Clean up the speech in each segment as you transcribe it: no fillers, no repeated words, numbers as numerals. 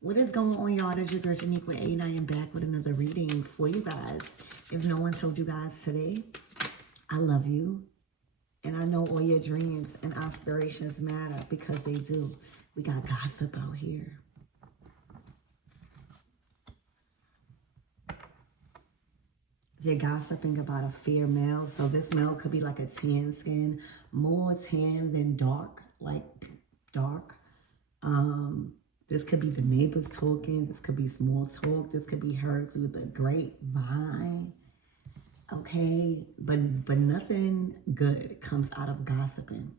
What is going on, y'all? This is your girl Janique with 8. I am back with another reading for you guys. If no one told you guys today, I love you. And I know all your dreams and aspirations matter because they do. We got gossip out here. You're gossiping about a fair male. So this male could be like a tan skin, more tan than dark, like dark. This could be the neighbors talking. This could be small talk. This could be heard through the grapevine. Okay, but nothing good comes out of gossiping.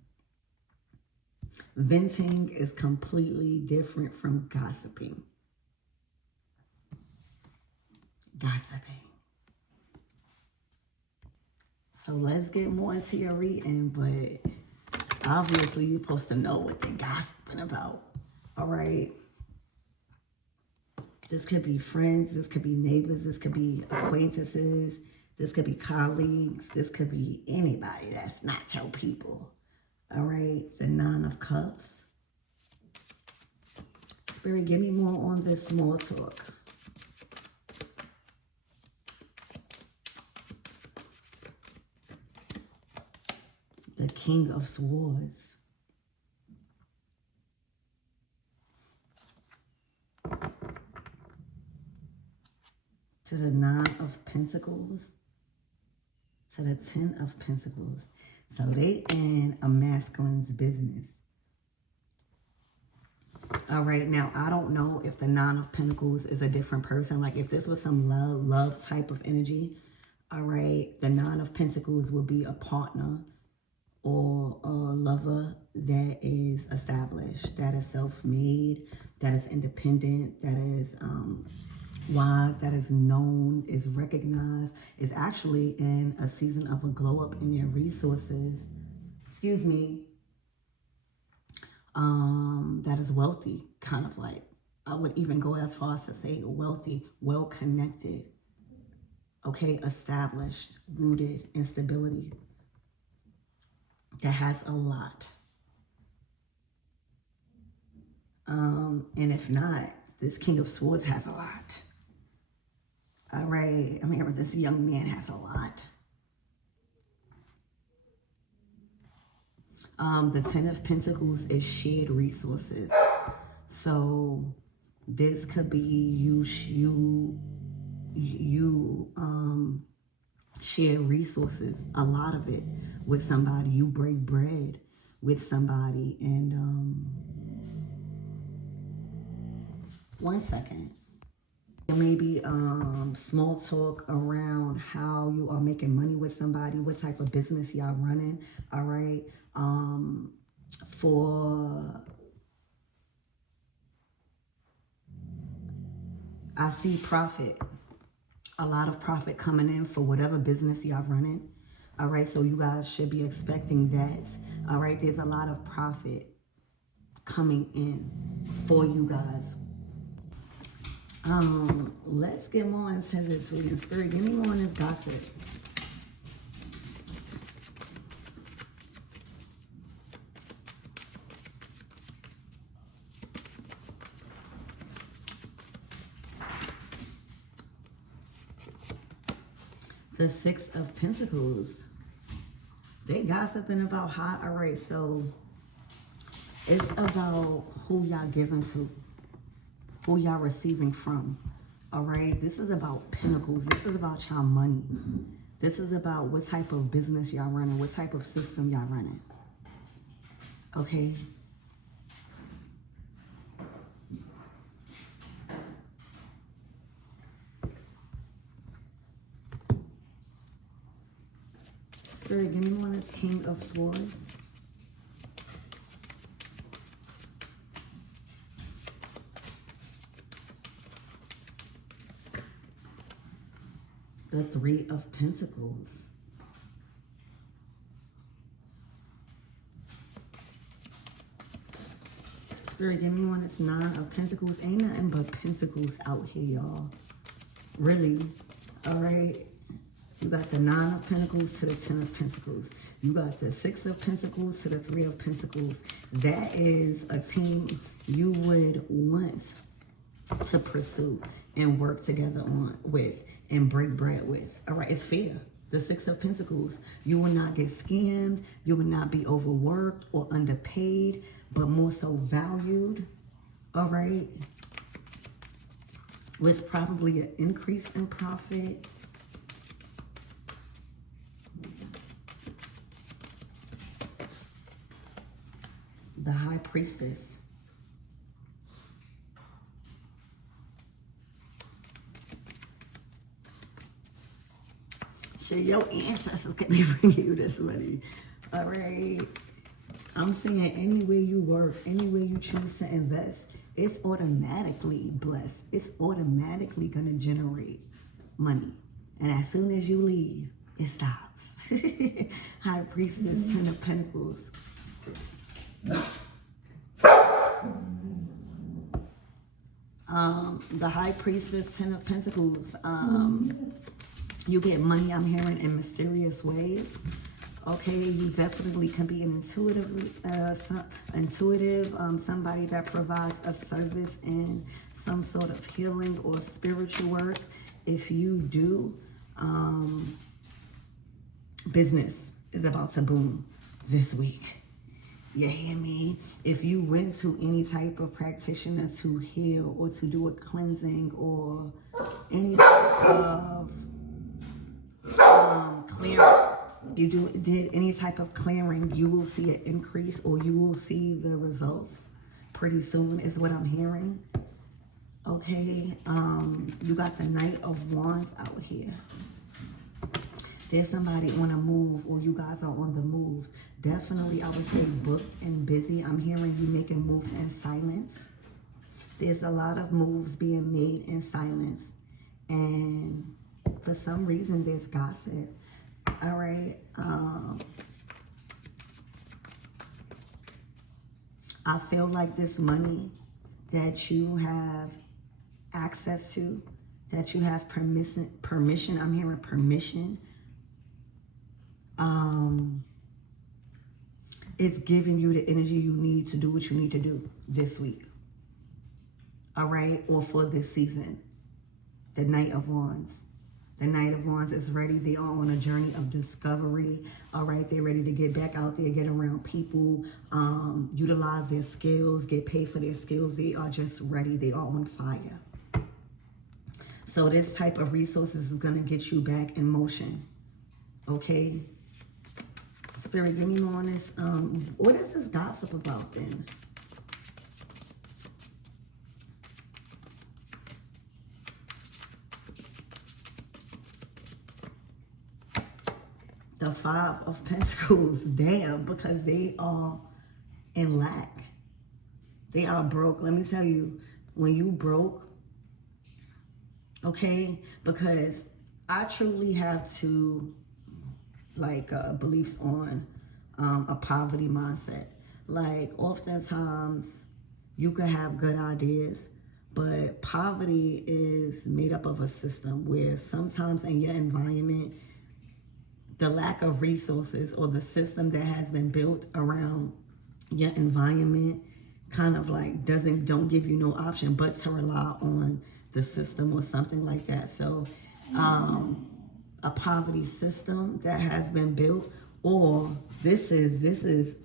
Venting is completely different from gossiping. Gossiping. So let's get more into your reading, but obviously you're supposed to know what they're gossiping about. All right. This could be friends. This could be neighbors. This could be acquaintances. This could be colleagues. This could be anybody that's not your people. All right. The Nine of Cups. Spirit, give me more on this small talk. The King of Swords. To the Nine of Pentacles. To the Ten of Pentacles. So they in a masculine's business. All right, now I don't know if the Nine of Pentacles is a different person. Like if this was some love type of energy, all right, the Nine of Pentacles will be a partner or a lover that is established, that is self-made, that is independent, that is wise, that is known, is recognized, is actually in a season of a glow up in their resources. Excuse me. That is wealthy, kind of like, I would even go as far as to say wealthy, well-connected, okay, established, rooted in stability, that has a lot. And if not, this King of Swords has a lot. All right, I mean, this young man has a lot. The Ten of Pentacles is shared resources. So this could be you share resources, a lot of it, with somebody. You break bread with somebody. And one second. Maybe small talk around how you are making money with somebody, what type of business y'all running, all right? I see profit, a lot of profit coming in for whatever business y'all running, all right? So you guys should be expecting that, all right? There's a lot of profit coming in for you guys. Let's get more into this reading. Spirit, give me more on this gossip. The Six of Pentacles. They gossiping about hot. All right, so it's about who y'all giving to, who y'all receiving from. All right, this is about pentacles. This is about y'all money. This is about what type of business y'all running, what type of system y'all running. Okay. Spirit, give me one as King of Swords. The Three of Pentacles. Spirit, give me one that's Nine of Pentacles. Ain't nothing but pentacles out here, y'all. Really. All right. You got the Nine of Pentacles to the Ten of Pentacles. You got the Six of Pentacles to the Three of Pentacles. That is a team you would want to pursue and work together on with and break bread with. All right, it's fair. The Six of Pentacles. You will not get scammed. You will not be overworked or underpaid, but more so valued. All right. With probably an increase in profit. The High Priestess. Sure, your ancestors can be bringing you this money. All right. I'm saying any way you work, any way you choose to invest, it's automatically blessed. It's automatically going to generate money. And as soon as you leave, it stops. High Priestess, Ten of Pentacles. The High Priestess, Ten of Pentacles. You get money, I'm hearing, in mysterious ways. Okay, you definitely can be an intuitive, somebody that provides a service in some sort of healing or spiritual work. If you do, business is about to boom this week. You hear me? If you went to any type of practitioner to heal or to do a cleansing or any type of clearing, did any type of clearing, you will see an increase or you will see the results pretty soon is what I'm hearing. Okay, you got the Knight of Wands out here. There's somebody on a move or you guys are on the move. Definitely, I would say booked and busy. I'm hearing you making moves in silence. There's a lot of moves being made in silence. And for some reason, there's gossip. All right. I feel like this money that you have access to, that you have permission, I'm hearing permission, it's giving you the energy you need to do what you need to do this week. All right? Or for this season. The Knight of Wands. The Knight of Wands is ready. They are on a journey of discovery. All right? They're ready to get back out there, get around people, utilize their skills, get paid for their skills. They are just ready. They are on fire. So this type of resources is going to get you back in motion. Okay? Spirit, give me more on this. What is this gossip about then? The Five of Pentacles. Damn, because they are in lack. They are broke. Let me tell you, when you broke, okay, because I truly have to beliefs on a poverty mindset. Like, oftentimes you can have good ideas, but poverty is made up of a system where sometimes in your environment, the lack of resources or the system that has been built around your environment kind of like don't give you no option but to rely on the system or something like that. So a poverty system that has been built, or this is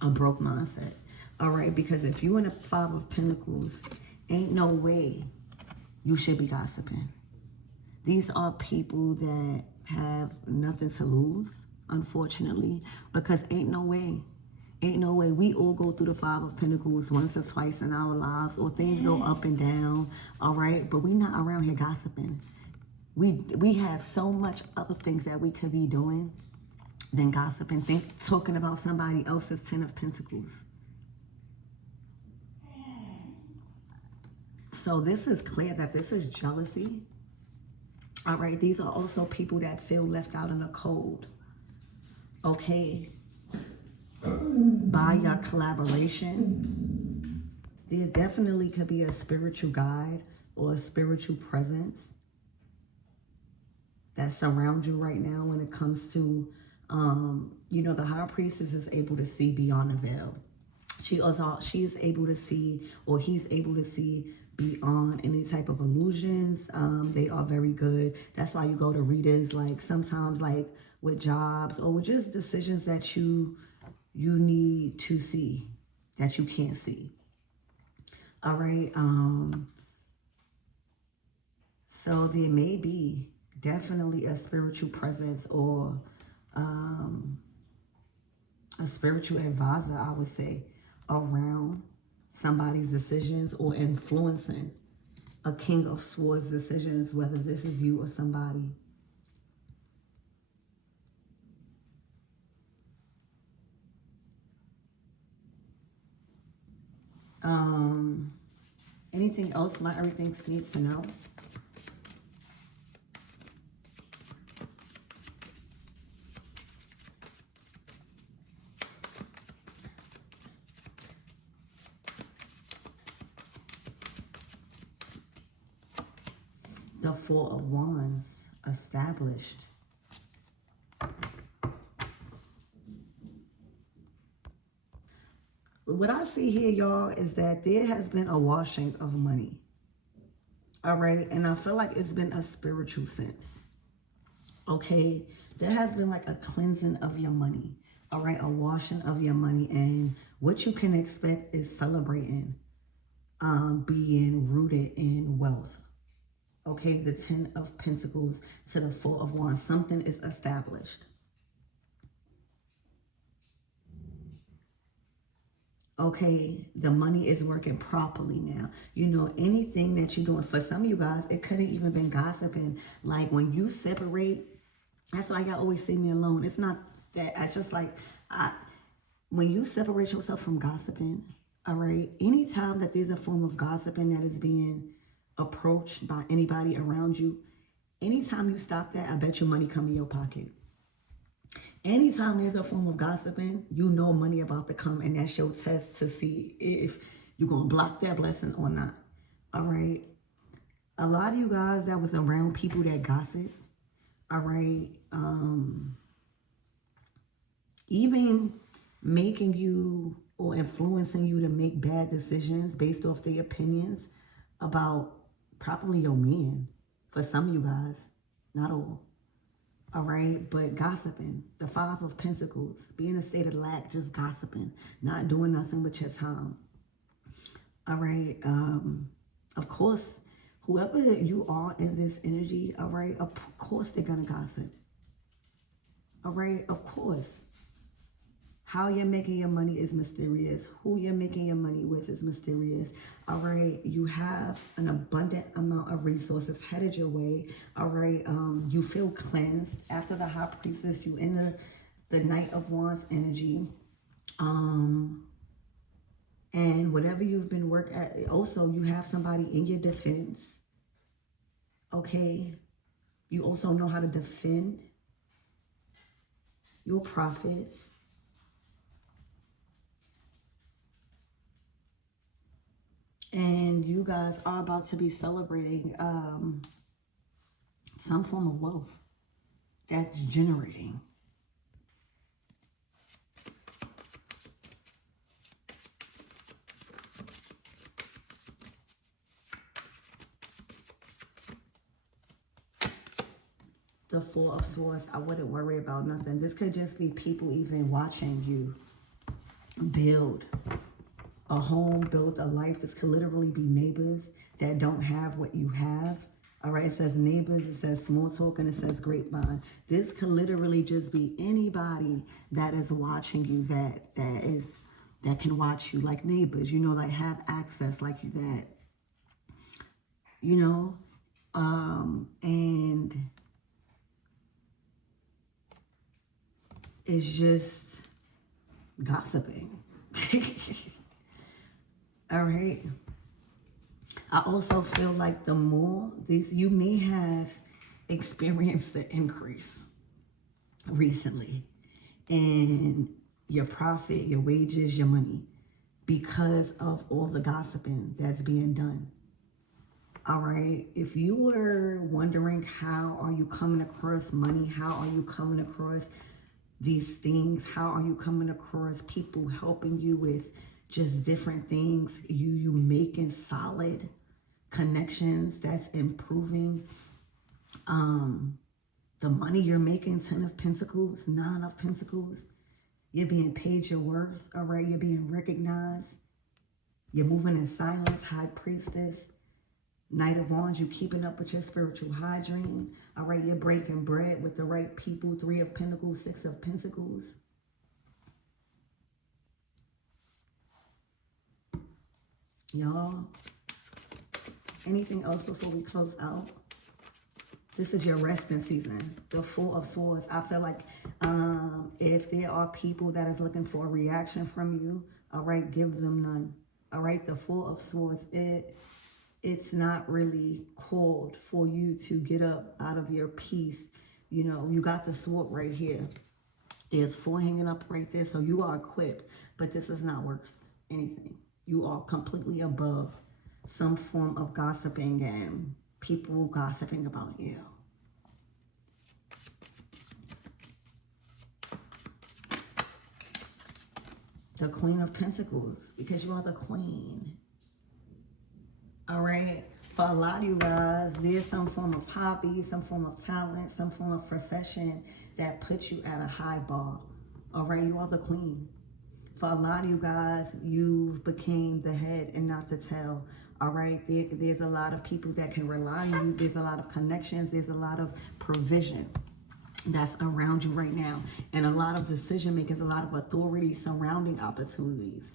a broke mindset. All right, because if you in a Five of Pentacles, ain't no way you should be gossiping. These are people that have nothing to lose, unfortunately, because ain't no way. We all go through the Five of Pentacles once or twice in our lives, or things go up and down, all right? But we not around here gossiping. We have so much other things that we could be doing than gossiping, talking about somebody else's Ten of Pentacles. So this is clear that this is jealousy. All right, these are also people that feel left out in the cold. Okay. By your collaboration, there definitely could be a spiritual guide or a spiritual presence that surrounds you right now when it comes to, the High Priestess is able to see beyond the veil. She's able to see, or he's able to see beyond any type of illusions. They are very good. That's why you go to readers, like sometimes like with jobs or with just decisions that you need to see that you can't see. All right. So there may be definitely a spiritual presence or a spiritual advisor, I would say, around somebody's decisions or influencing a King of Swords decisions, whether this is you or somebody. Anything else my everything needs to know? The Four of Wands, established. What I see here, y'all, is that there has been a washing of money. All right. And I feel like it's been a spiritual sense. Okay. There has been like a cleansing of your money. All right. A washing of your money. And what you can expect is celebrating being rooted in wealth. Okay. The 10 of Pentacles to the Four of Wands. Something is established. Okay, the money is working properly now. You know, anything that you're doing, for some of you guys, it could have even been gossiping. Like when you separate, that's why y'all always see me alone. It's not that I just like, when you separate yourself from gossiping, all right, anytime that there's a form of gossiping that is being approached by anybody around you, anytime you stop that, I bet your money come in your pocket. Anytime there's a form of gossiping, you know money about to come, and that's your test to see if you're going to block that blessing or not. All right. A lot of you guys that was around people that gossip, all right, even making you or influencing you to make bad decisions based off their opinions about probably your men, for some of you guys, not all. All right, but gossiping, the Five of Pentacles, being in a state of lack, just gossiping, not doing nothing with your time. All right, of course, whoever you are in this energy, all right, of course they're gonna gossip. All right, of course. How you're making your money is mysterious. Who you're making your money with is mysterious. All right. You have an abundant amount of resources headed your way. All right. You feel cleansed after the High Priestess. You in the Knight of Wands energy. And whatever you've been working at, also you have somebody in your defense. Okay. You also know how to defend your profits. And you guys are about to be celebrating some form of wealth that's generating. The Four of Swords, I wouldn't worry about nothing. This could just be people even watching you build a home, build a life. This could literally be neighbors that don't have what you have. All right, it says neighbors, it says small talk, and it says grapevine. This could literally just be anybody that is watching you that can watch you, like neighbors, you know, like have access like that, you know, and it's just gossiping. All right. I also feel like the more you may have experienced the increase recently in your profit, your wages, your money, because of all the gossiping that's being done. All right. If you were wondering how are you coming across money, how are you coming across these things, how are you coming across people helping you with just different things. You making solid connections that's improving. The money you're making, 10 of Pentacles, 9 of Pentacles. You're being paid your worth, all right? You're being recognized. You're moving in silence, High Priestess. Knight of Wands, you keeping up with your spiritual hygiene. All right, you're breaking bread with the right people. 3 of Pentacles, 6 of Pentacles. Y'all, anything else before we close out? This is your resting season. The 4 of Swords. I feel like if there are people that is looking for a reaction from you, all right, give them none. All right, the 4 of Swords, it's not really called for you to get up out of your peace. You know, you got the sword right here. There's 4 hanging up right there, so you are equipped, but this is not worth anything. You are completely above some form of gossiping and people gossiping about you. The Queen of Pentacles, because you are the queen. All right. For a lot of you guys, there's some form of hobby, some form of talent, some form of profession that puts you at a high bar. All right. You are the queen. For a lot of you guys, you've became the head and not the tail. All right. There's a lot of people that can rely on you. There's a lot of connections. There's a lot of provision that's around you right now. And a lot of decision makers, a lot of authority surrounding opportunities.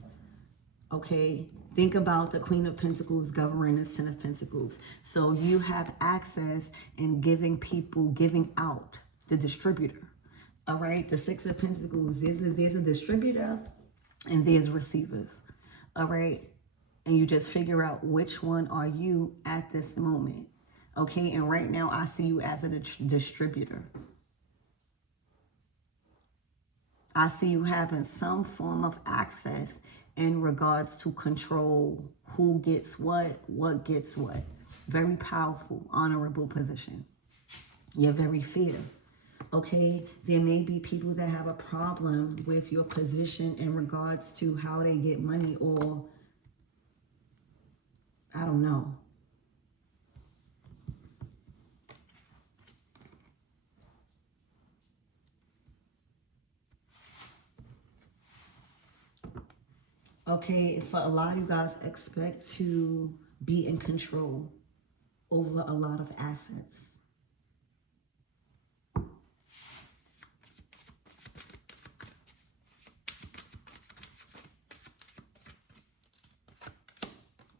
Okay, think about the Queen of Pentacles governing the 10 of Pentacles. So you have access in giving people, giving out, the distributor. All right, the 6 of Pentacles, there's a distributor and there's receivers. All right, and you just figure out which one are you at this moment. Okay, and right now I see you as a distributor. I see you having some form of access in regards to control who gets what gets what. Very powerful, honorable position. You're very fair. Okay, there may be people that have a problem with your position in regards to how they get money, or I don't know. Okay, for a lot of you guys, expect to be in control over a lot of assets.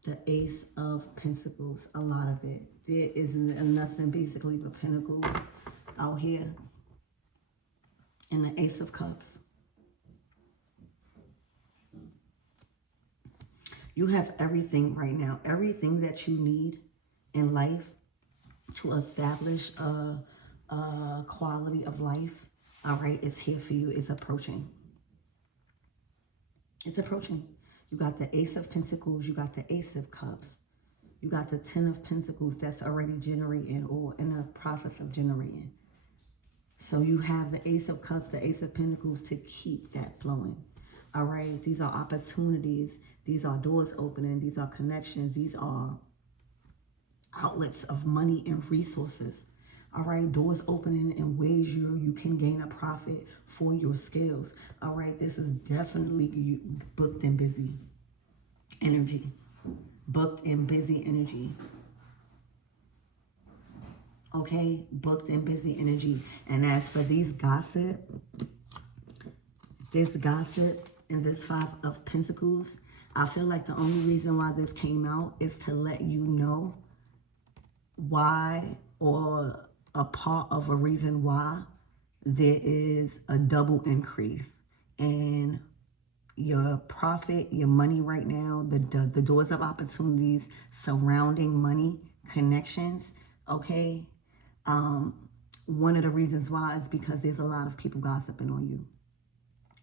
The Ace of Pentacles, a lot of it. There is nothing basically but pentacles out here. And the Ace of Cups. You have everything right now, everything that you need in life to establish a quality of life. All right, it's here for you. It's approaching. It's approaching. You got the Ace of Pentacles. You got the Ace of Cups. You got the 10 of Pentacles that's already generating or in the process of generating. So you have the Ace of Cups, the Ace of Pentacles to keep that flowing. All right, these are opportunities. These are doors opening. These are connections. These are outlets of money and resources. All right, doors opening in ways you can gain a profit for your skills. All right, this is definitely booked and busy energy. Booked and busy energy. Okay, booked and busy energy. And as for these gossip, this gossip and this 5 of Pentacles, I feel like the only reason why this came out is to let you know why, or a part of a reason why there is a double increase in your profit, your money right now, the doors of opportunities surrounding money, connections, okay? One of the reasons why is because there's a lot of people gossiping on you,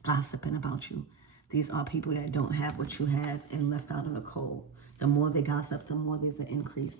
gossiping about you. These are people that don't have what you have and left out in the cold. The more they gossip, the more there's an increase.